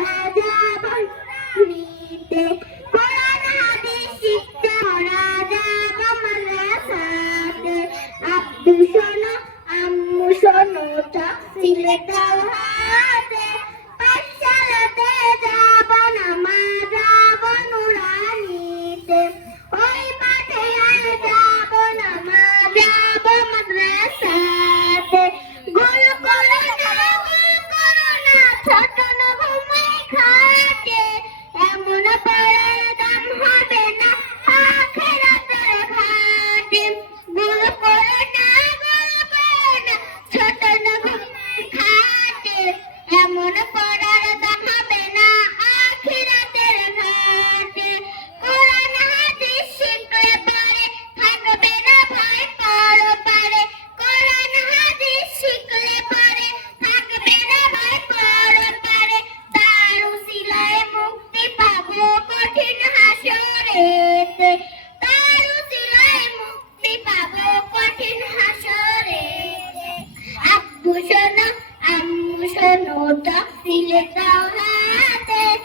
শিখতে মোরা যাব নিতে কোরআন হাদিস Dile da unate,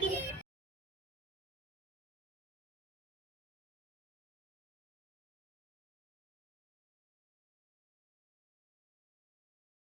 Thank you.